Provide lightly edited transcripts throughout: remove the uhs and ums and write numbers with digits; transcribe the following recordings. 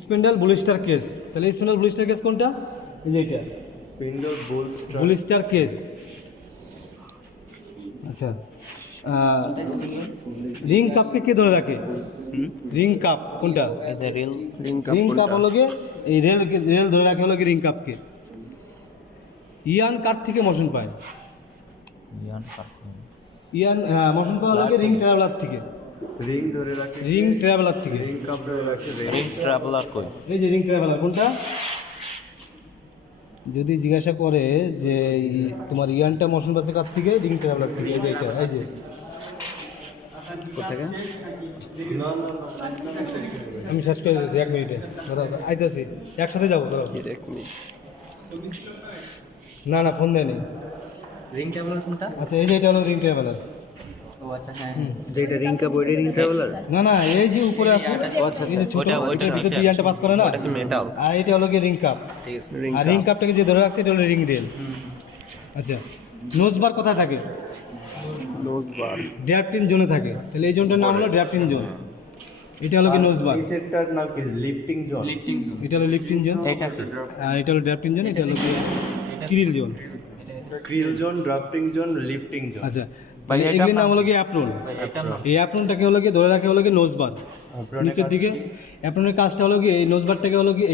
Spindle bolster case. তাহলে spindle bolster case কোনটা? এই যে এটা স্পিন্ডল বুলিস্টার কেস। আচ্ছা, রিং কাপকে কে ধরে রাখে? রিং কাপ কোনটা? রিং কাপ হলো গিয়ে এই রেল রেল ধরে রাখে হলো গিয়ে রিং কাপকে। ইয়ান কার থেকে মোশন পায়? ইয়ান মোশন পায় হলো গিয়ে রিং ট্রাভেলার থেকে। রিং ধরে রাখে, রিং ট্রাভেলার থেকে। রিং কাপ ধরে রাখে, রিং ট্রাভেলার কই? এই যে রিং ট্রাভেলার কোনটা? যদি জিজ্ঞাসা করে যে তোমার ইয়ানটা মোশন পাচ্ছে কার থেকে? রিং ট্রাভেলার থেকে। এই যে এটা, এই যে কোথেকে? আমি শেষ করে দিয়েছি 1 মিনিটে। আইতেছি, একসাথে যাবো। না না, ফোন দেয়নি। রিং ট্রাভেলার কোনটা? আচ্ছা, এই যে এটা হলো রিং ট্রাভেলার। ও আচ্ছা, হ্যাঁ, যেটা রিং কাপ ওইটা রিং ট্রাভেলার। না না, এই যে উপরে আছে, আচ্ছা এই যে ছোট ওইটা ভিতর দিয়ে ইয়ানটা পাস করে না, ওটা কি মেটাল? আর এটা হলো কি রিং কাপ। ঠিক আছে, আর রিং কাপটাকে যে ধরে রাখছে এটা হলো রিং রেল। আচ্ছা, নোজ বার কোথায় থাকে? নোজ বার ড্রাফটিং জোনে থাকে। তাহলে এই জোনটার নাম হলো ড্রাফটিং জোন। এটা হলো কি নোজ বার। নিচেরটার নাম কি? Lifting zone. এটা হলো লিফটিং জোন, এটা কি? আর এটা হলো ড্রাফটিং জোন, এটা হলো কি krill zone. Krill zone, drafting zone, lifting zone. আচ্ছা, এগুলির নাম হলো কি অ্যাপ্রন। এটা না, এই অ্যাপ্রনটাকে হলো কি ধরে রাখে হলো কি নোজ বার নিচের দিকে। অ্যাপ্রনের কাজটা হলো কি এই নোজ বারটাকে হলো কি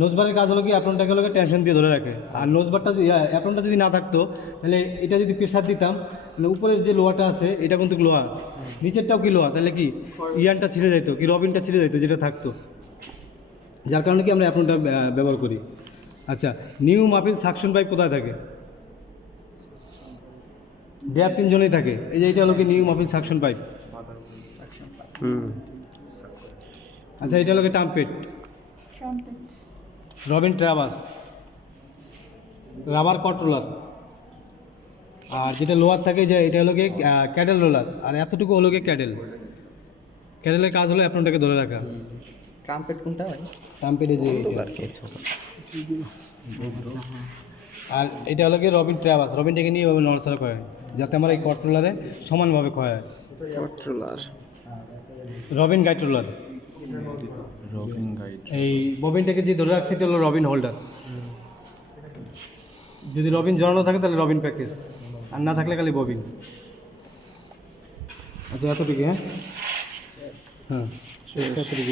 নোজ বারের কাজ হলো কি অ্যাপ্রনটাকে হলো কি টেনশন দিয়ে ধরে রাখে। আর নোজ বারটা অ্যাপ্রনটা যদি না থাকতো তাহলে এটা যদি প্রেশার দিতাম তাহলে উপরের যে লোহাটা আছে এটা কিন্তু লোহা, নিচেরটাও কি লোহা, তাহলে কি ইয়ানটা ছিঁড়ে যেত, কি রবিনটা ছিঁড়ে যেত যেটা থাকতো। যার কারণে কি আমরা অ্যাপ্রনটা ব্যবহার করি। আচ্ছা, নিউ মাফিন সাকশন পাইপ কোথায় থাকে? ড্রাফটিং জোনেই থাকে। এই যে এটা হলো কি নিউ মাফিন সাকশন পাইপ। আচ্ছা, এটা হলো কি টাম্পেট, রবিন ট্রাভার্স, রাবার কন্ট্রোলার। আর যেটা লোয়ার থাকে যে এটা হলো কি ক্যাডেল রোলার। আর এতটুকু হলো কি ক্যাডেল। ক্যাডেলের কাজ হলো অ্যাপ্রনটাকে ধরে রাখা। ট্রাম্পেট কোনটা ভাই? টাম্পেটে যে আর এটা হলো কি রবিন ট্রাভার্স। রবিনটাকে নিয়ে এভাবে নড়াচড়া করে যাতে আমার এই কন্ট্রোলারে সমানভাবে ক্ষয় হয়। Controller, Robin guide roller. এই ববিনটাকে যে ধরে রাখছে এটা হলো রবিন হোল্ডার। যদি রবিন জড়ানো থাকে তাহলে রবিন প্যাকেজ, আর না থাকলে খালি ববিন। আচ্ছা, এতটুকু। হ্যাঁ হ্যাঁ, এতটুকু।